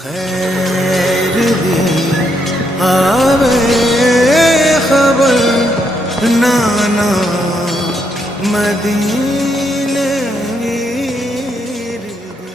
खैर दी आवे खबर नाना मदीने वीर दी।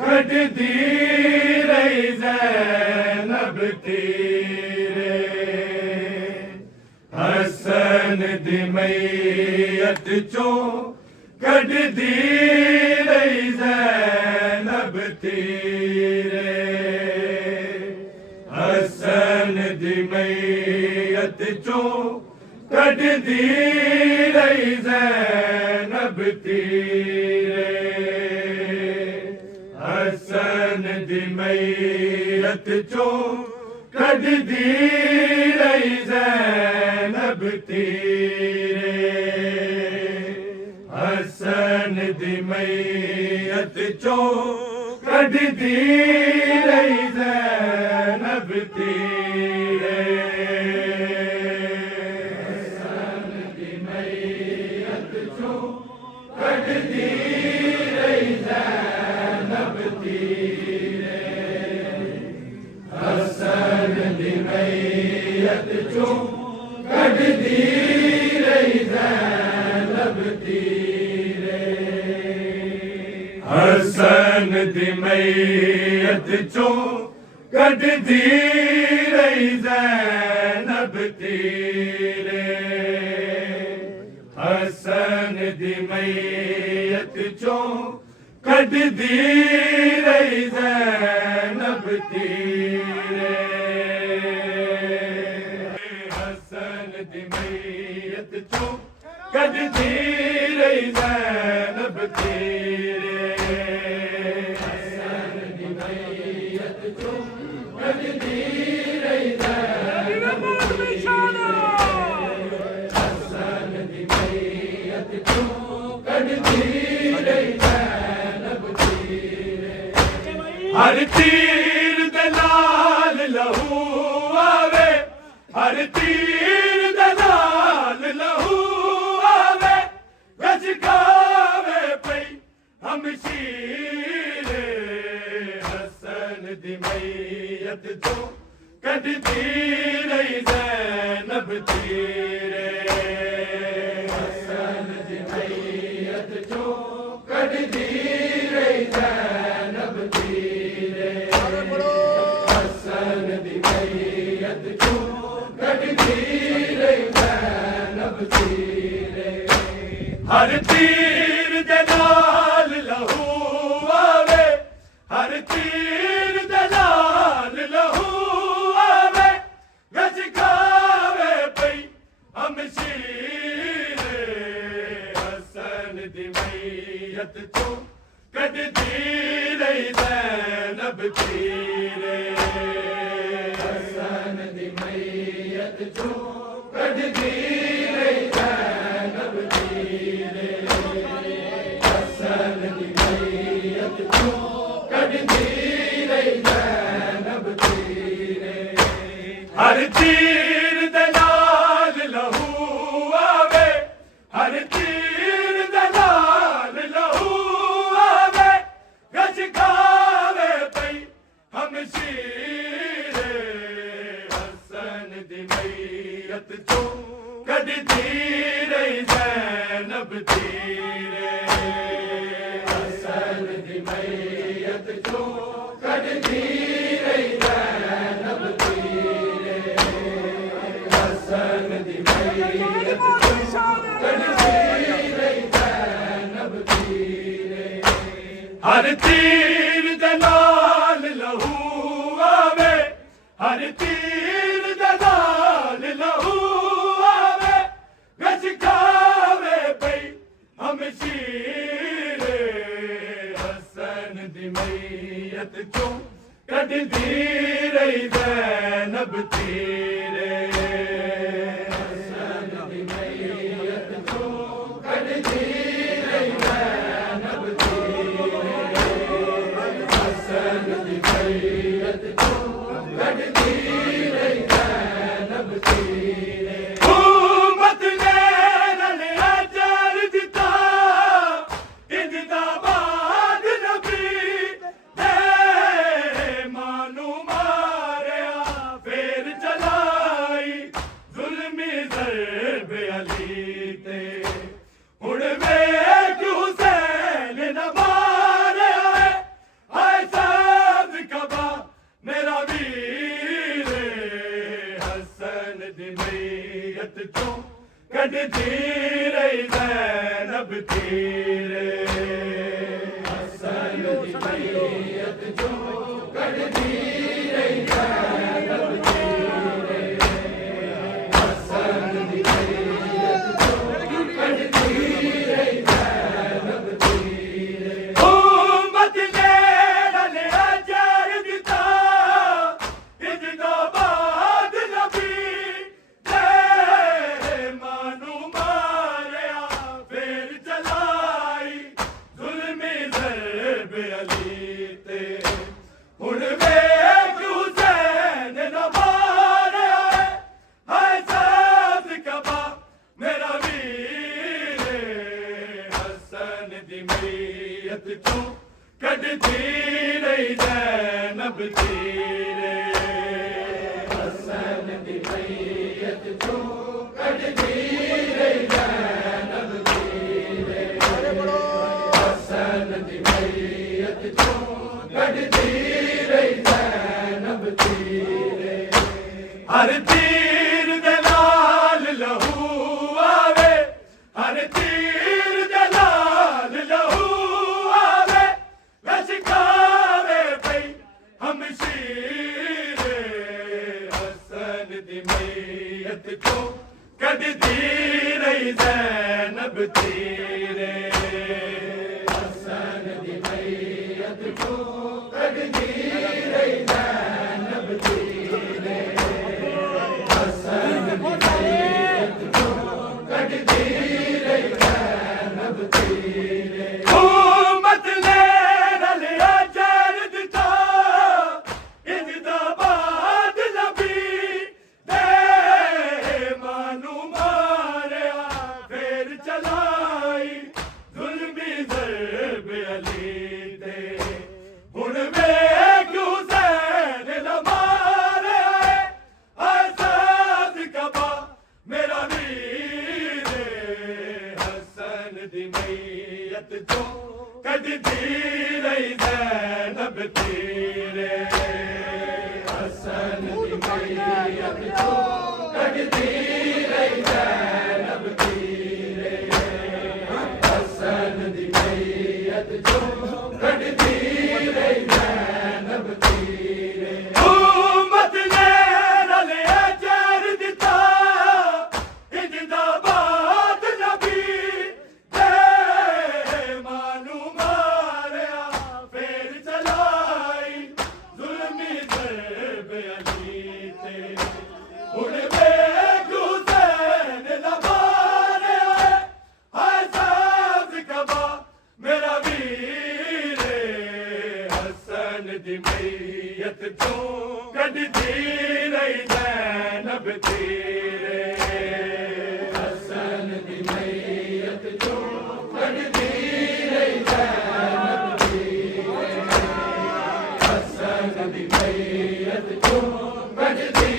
कटदी रही ज़ैनब तीरे हसन दी मैयत चों कटदी रही ज़ैनब तीरे हसन दी मैयत चों कटदी रही ज़ैनब तीरे हसन दी मैयत चों कटदी रही ज़ैनब तीरे हसन दी मैयत चों कटदी रही ज़ैनब तीरे हसन दी मैयत चों कटदी रही ज़ैनब तीरे हसन दी मैयत चों कटदी रही ज़ैनब तीरे हसन दी मैयत चों कटदी रही ज़ैनब तीरे हसन दी मैयत चों कटदी रही ज़ैनब तीरे हसन दी मैयत चों कटदी रही ज़ैनब तीरे हसन दी चो कटदी रही ज़ैनब तीरे हसन दी मैयत चो कटदी रही ज़ैनब तीरे हर तीर दे नाल लहू आवे हर तीर दे नाल लहू आवे गजकावे पई हमशीरे हसन दी मैयत चो कटदी रही ज़ैनब तीरे हसन दी मैयत चो कटदी रही ज़ैनब तीरे हसन दी मैयत चो कटदी रही ज़ैनब तीरे हर तीर दे नाल लहू आवे हर तीर दे नाल लहू आवे गजकावे पई हमशीरे हसन दी मैयत चो कटदी रही ज़ैनब तीरे हसन दी मैयत चो कटदी रही ज़ैनब तीरे हसन दी मैयत चो कटदी रही ज़ैनब तीरे हर तीर दे नाल लहू आवे हर तीर दे नाल लहू आवे गजकावे पई हमशीरे हसन दी मैयत चो कटदी रही ज़ैनब तीरे हसन दी मैयत चो कटदी रही ज़ैनब तीरे हसन दी मैयत चो कटदी रही ज़ैनब तीरे हर तीर दे नाल लहू आवे हर तीर दे नाल लहू आवे गजकावे पई हमशीरे हसन दी मैयत चो कटदी रही ज़ैनब तीरे हसन दी मैयत चो कटदी रही ज़ैनब तीरे हसन दी मैयत चो कटदी रही ज़ैनब तीरे हुकूमत ने रले अजर दिता इंदा बाद नबी दे मानू मारिया फिर चलाई जुल्मी ज़रब अली ते हुण वेख हुसैन न मारिया हाय साद कबा मेरा वीर हसन दी मैयत चो कटदी रही ज़ैनब तीरे हसन दी मैयत चो कटदी रही ज़ैनब तीरे हसन दी मैयत चो कटदी रही ज़ैनब तीरे हुकूमत ने रले अजर दिता इंदा बाद नबी दे मानू मारिया फिर चलाई जुल्मी ज़रब अली ते हुण वेख हुसैन न मारिया हाय साद कबा मेरा वीर हसन दी मैयत चो कटदी रही ज़ैनब तीरे हसन दी मैयत चो कटदी रही ज़ैनब तीरे हसन दी मैयत चो कटदी रही ज़ैनब तीरे हर तीर दे नाल लहू आवे हर तीर दे नाल लहू आवे गजकावे पई हमशीरे हसन दी मैयत चो कटदी रही ज़ैनब तीरे हसन दी मैयत चो कटदी रही रे हसन दी मैयत चो कटदी रही ज़ैनब तीरे हसन दी मैयत चो कटदी रही ज़ैनब तीरे उम्मत ने रलिया चर दिता जिंदाबाद नबी दे मानू मारिया फिर चलाई जुल्मी दरब अली ते हुण बेगुसैन लबारे हाय साज कबा मेरा वीर हसन दी मैयत चो कटदी रही ज़ैनब तीरे हसन दी मैयत चो कटदी रही ज़ैनब तीरे हसन दी मैयत चो कटदी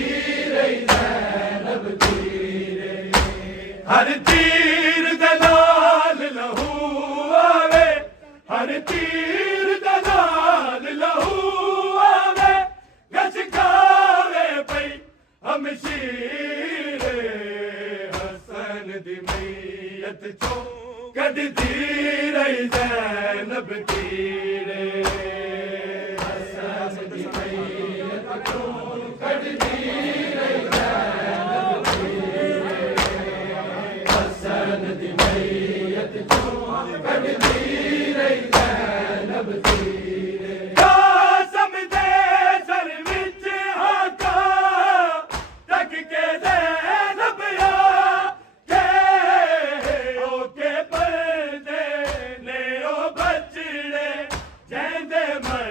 रही ज़ैनब तीरे हर तीर दे नाल लहू आवे हर तीर दे नाल लहू आवे गशकावे पई हमशीरे हसन दी मैयत चो कटदी रही ज़ैनब तीरे हसन दी मैयत चो कटदी रही ज़ैनब तीरे हसन दी मैयत चो कटदी रही ज़ैनब तीरे कासम दे सर विच हाका तक के ज़ैनब आ के ओके पर्दे ने ओ बचड़े जैंदे मर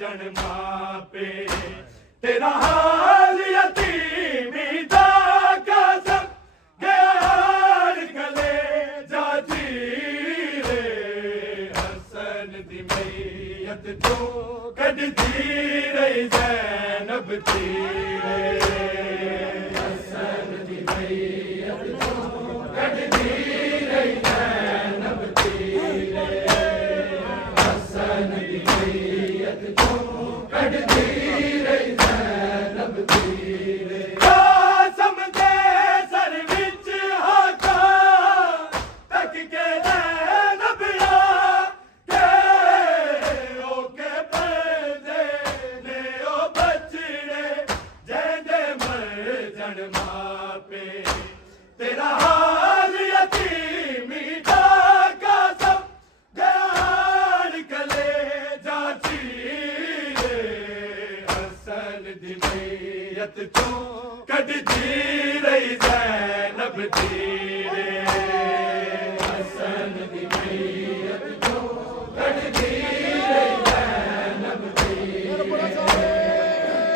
जन मापे तेरा हाल यतीमी दा कसम गयार गले जाती रे हसन दी मैयत चो कटदी रही ज़ैनब तीरे हसन दी मैयत चो कटदी रही ज़ैनब तीरे हसन दी मैयत चो कटदी रही ज़ैनब तीरे कासम दे सर विच हाका तक के ज़ैनब आ के ओके पर्दे ने ओ बचड़े जैंदे मर जन मापे तेरा हाल यतीमी दा कसम गयार गले जाती रे हसन दी मैयत चो कटदी रही ज़ैनब तीरे हसन दी मैयत चो कटदी रही ज़ैनब तीरे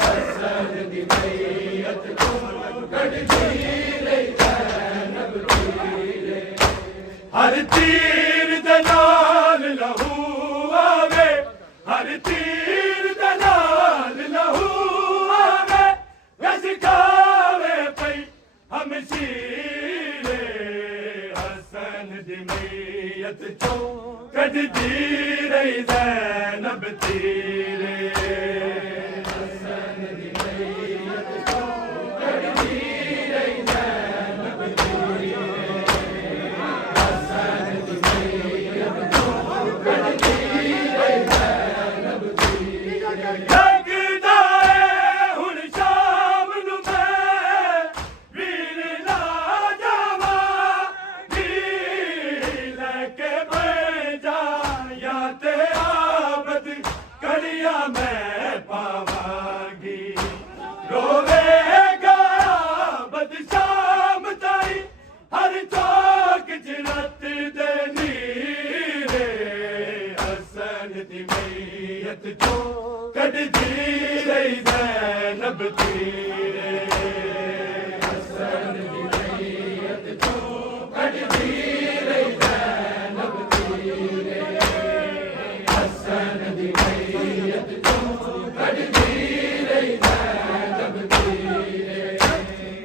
हसन दी मैयत चो कटदी रही ज़ैनब तीरे हर तीर दे नाल लहू आवे हर तीर दे नाल लहू आवे गशकावे पई हमशीरे हसन दी मैयत चो कटदी रही ज़ैनब तीरे हसन दी मैयत चो कटदी रही ज़ैनब तीरे हसन दी मैयत चो कटदी रही ज़ैनब तीरे लगदा है हुण शाम नू मैं वीर ला जावा दी लैके बैठा या ते आबद कड़िया मैं पावांगी रोवेगा आबद शाम ताई हर चौक चिरत दे नीरे हसन दी मैयत चो कटदी रही ज़ैनब तीरे हसन दी मैयत चो कटदी रही ज़ैनब तीरे हसन दी मैयत चो कटदी रही ज़ैनब तीरे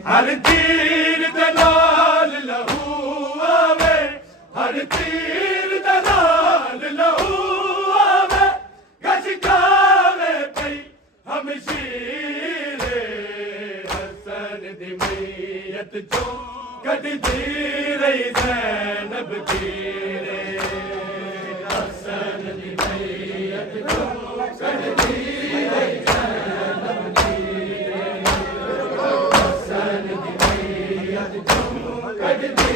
हर तीर दे नाल लहू आवे हर तीर दे नाल लहू आवे गशकावे जमीयत जो कटदी रही ज़ैनब तीरे हसन दी मैयत जो कटदी रही ज़ैनब तीरे हसन दी मैयत जो कटदी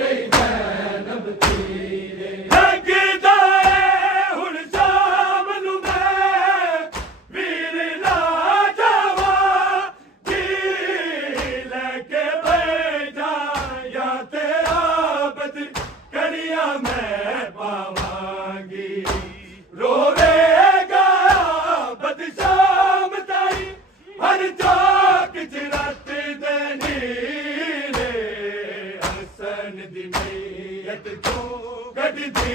रही ज़ैनब तीरे लगदा है हुण शाम नूं मैं वीर ला जावा जी लैके बैठा या तेरा बद कड़िया मैं पावांगी रोवेगा बद शाम ताई हर चौक च रत देनी रे हसन दी मैयत जो कटदी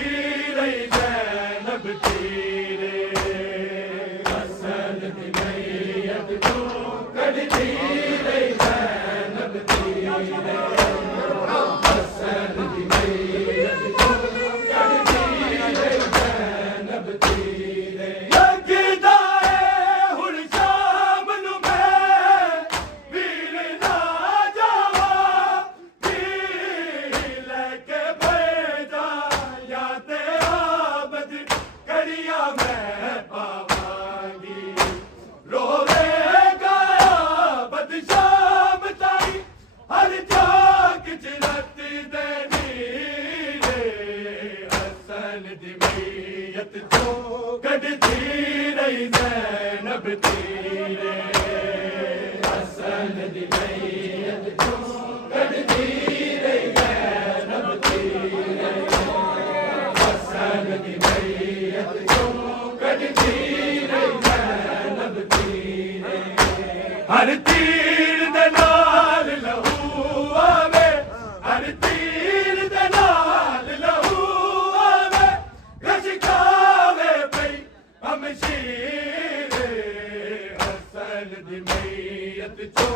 रही ज़ैनब तीरे हसन दी मैयत जो कटदी रही ज़ैनब तीरे हसन दी मैयत जो कटदी रही ज़ैनब तीरे लगदा है हुण शाम नूं मैं वीर ना जावा जी लैके बैठा या तेरा बद कड़िया मैं पावांगी रोवेगा बद शाम ताई हर चौक च रत देनी रे हसन दी मैयत जो कटदी रही ज़ैनब तीरे हसन दी मैयत जो कटदी रही ज़ैनब तीरे हसन दी मैयत जो कटदी रही ज़ैनब तीरे हर तीर दे नाल लहू आवे हर तीर दे नाल लहू आवे रशकावे पई हमशीरे हसन दी मैयत जो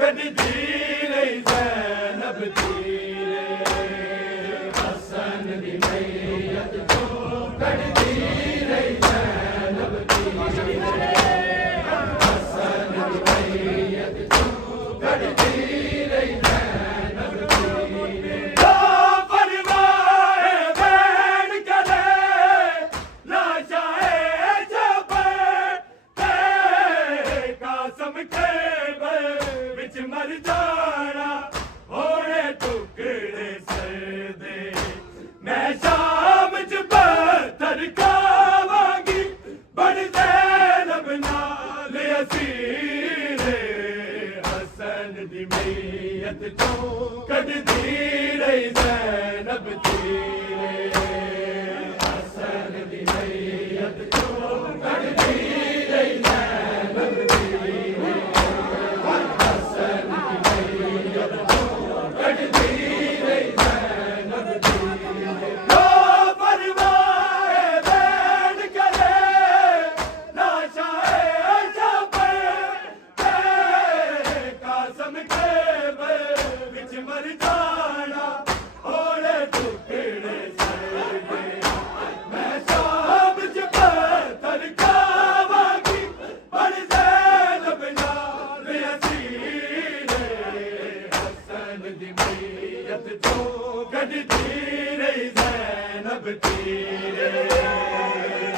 कटदी रही ज़ैनब तीरे हसन दी मैयत जो कटदी रही ज़ैनब तीरे हसन दी मैयत जो कटदी रही ज़ैनब तीरे ला फरमाए बैन करे लाशाए जबर ते कासम के विच मर जाना होने टुकड़े सर दे मैं शाम च पत्थर खावांगी बन ज़ैनब नाल असीरे हसन दी मैयत जो कटदी रही ज़ैनब तीरे हसन दी मैयत जो कटदी रही ज़ैनब तीरे हसन दी मैयत जो कटदी रही ज़ैनब तीरे लो परवाए बैन करे लाशाए जबर ते कासम के विच मर जाना होने टुकड़े सर दे मैं शाम च पत्थर खावांगी बन ज़ैनब नाल असीरे हसन दी मैयत जो कटदी रही ज़ैनब तीरे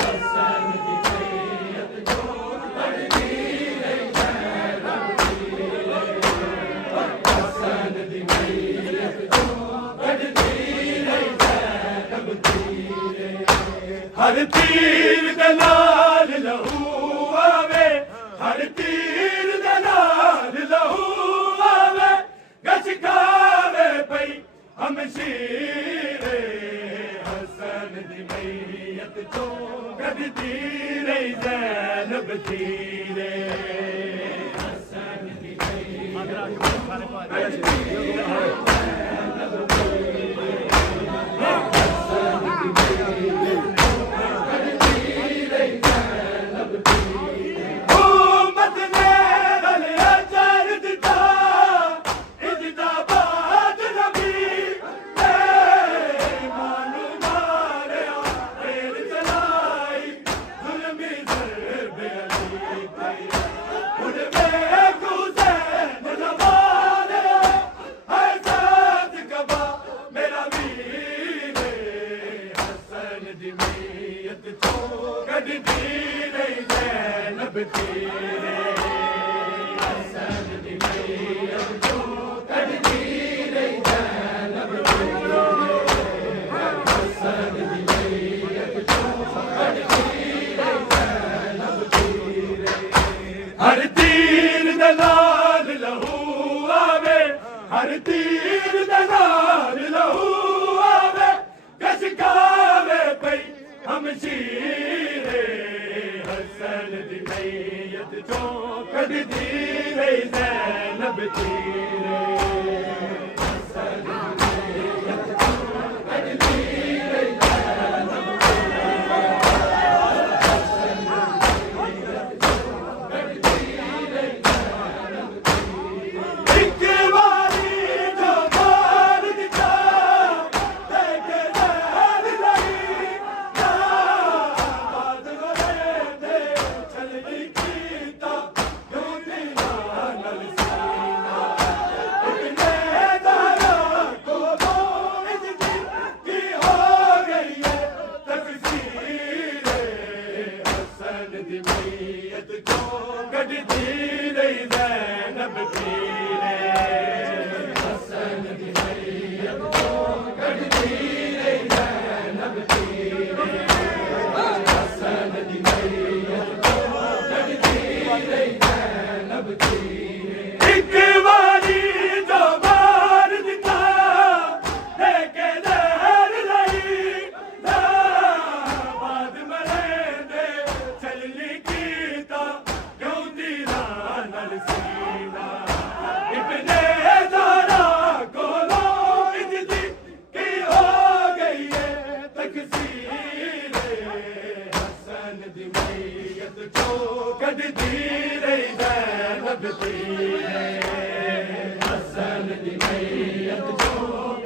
हसन दी मैयत जो कटदी रही ज़ैनब तीरे हसन दी मैयत जो कटदी रही ज़ैनब तीरे हर तीर दे नाल लहू आवे हर तीर दे नाल लहू आवे गशकावे पई हमशीरे हसन दी मैयत जो कटदी रही ज़ैनब तीरे हसन दी मैयत जो कटदी रही ज़ैनब तीरे हसन दी मैयत जो कटदी रही ज़ैनब तीरे उम्मत ने गलिया चर दिता इज़्ज़त बाद नबी मानू मारिया फिर चलाई जुल्मी ज़रबे अली तीरे हसन दी मैयत चो कढदी रही ज़ैनब तीरे हसन दी मैयत चो कढदी रही ज़ैनब तीरे हर तीर दे नाल लहू आवे हर तीर दे नाल लहू आवे कशकावे पई हमशीरे हसन दी मैयत चो कढदी रही ज़ैनब तीरे हसन दी मैयत चो कढदी रही ज़ैनब एक बारी जो मार दिता देखे ज़हर लगी ना बात करे दे चलनी कीता यूं दिला नल सीना इतने दारा को वो इज्जत की हो गई है तकसीरे हसन दी मैयत को कढदी रही ज़ैनब तीरे हसन दी मैयत को कढदी रही ज़ैनब तीरे हसन दी मैयत को कढदी रही ज़ैनब तीरे एक बारी जो मार दिता देखे ज़हर लई ना बाद मरे दे चलनी कीता यूं दिला नल सीना इतने दारा कोलो इज्जत की हो गई है तकसीरे हसन दी मैयत चो कढदी रही ज़ैनब तीरे हसन दी मैयत चो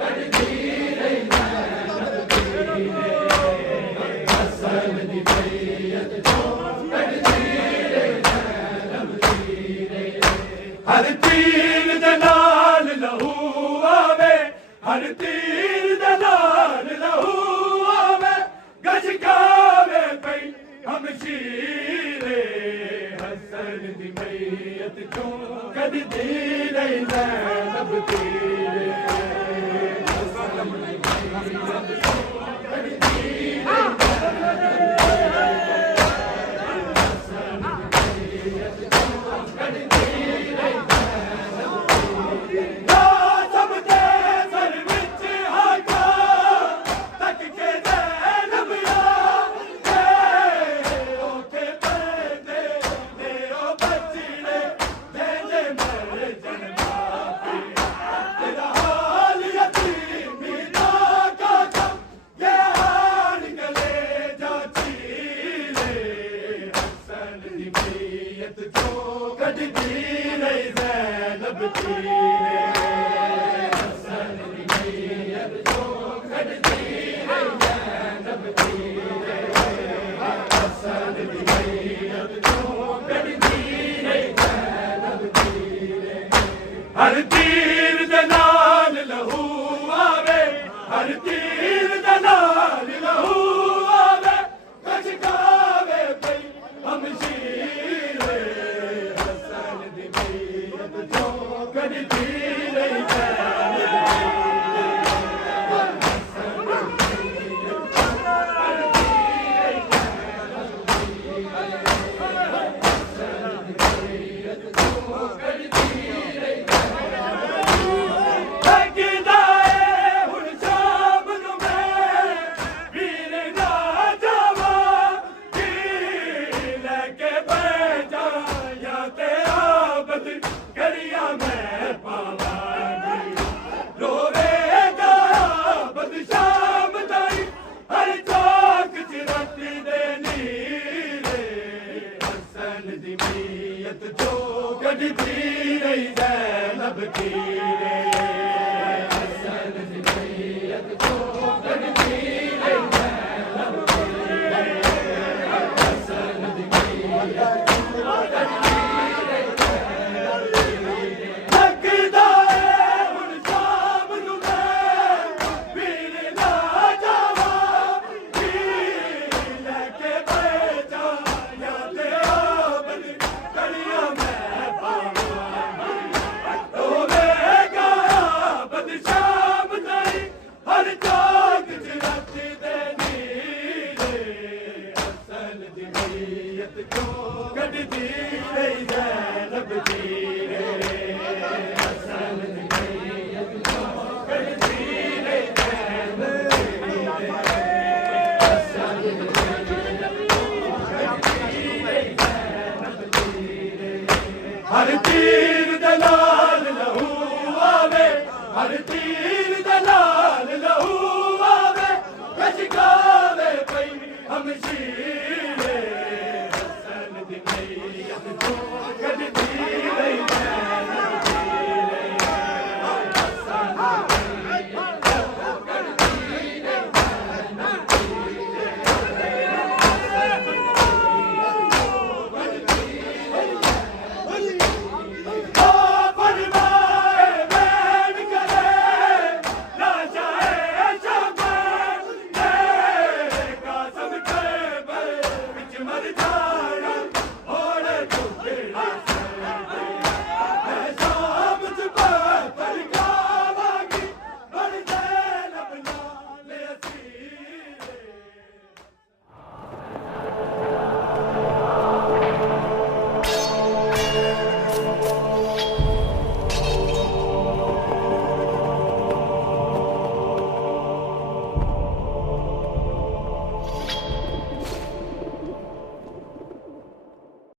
कढदी रही ज़ैनब तीरे हसन दी मैयत चो कढदी रही ज़ैनब तीरे हर तीर दे नाल लहू आवे हर तीर दे नाल लहू आवे गशकावे पई हमशीरे हसन दी मैयत चो कढदी रही ज़ैनब तीरे हसन दी मैयत चो कढदी रही हसन दी मैयत चो कढदी रही ना सबदे सर विच हाका तक के ज़ैनब आके ओके पैदे दे ओ बचड़े दे दे मर जन बापी तेरा हाल यतीमी ना का कम ये हाल गले जा चीरे हसन दी मैयत चो कढदी रही ज़ैनब तीरे हसन दी मैयत चो कढदी रही ज़ैनब तीरे हसन दी मैयत चो कढदी रही ज़ैनब तीरे हर तीर दे नाल लहू आवे हर तीर दे नाल लहू आवे कशकावे पई हमशीरे हसन दी मैयत चो कढदी रही ज़ैनब लगदा है हुण शाम नूं मैं वीर ना जावा की लैके बैठा या ते आबद करिया मैं पावांगी रोवेगा आबद शाम ताई हर चौक च राती दे नीरे हसन दी मैयत चो कढदी रही ज़ैनब तीरे हसन दी मैयत चो कढदी रही ज़ैनब तीरे हसन दी मैयत चो कढदी रही ज़ैनब तीरे लगदा है हुण शाम नूं मैं वीर ना जावा की लैके बैठा या ते आबद दी रही ज़ैनब दी रे हसन दी मैयत जो कर दी रही ज़ैनब दी रे हसन दी मैयत जो कर दी रही ज़ैनब दी रे हर तीर दलाल लहू आवे हर तीर दलाल लहू आवे कशगावे पई हम शीरे हसन दी मैयत जो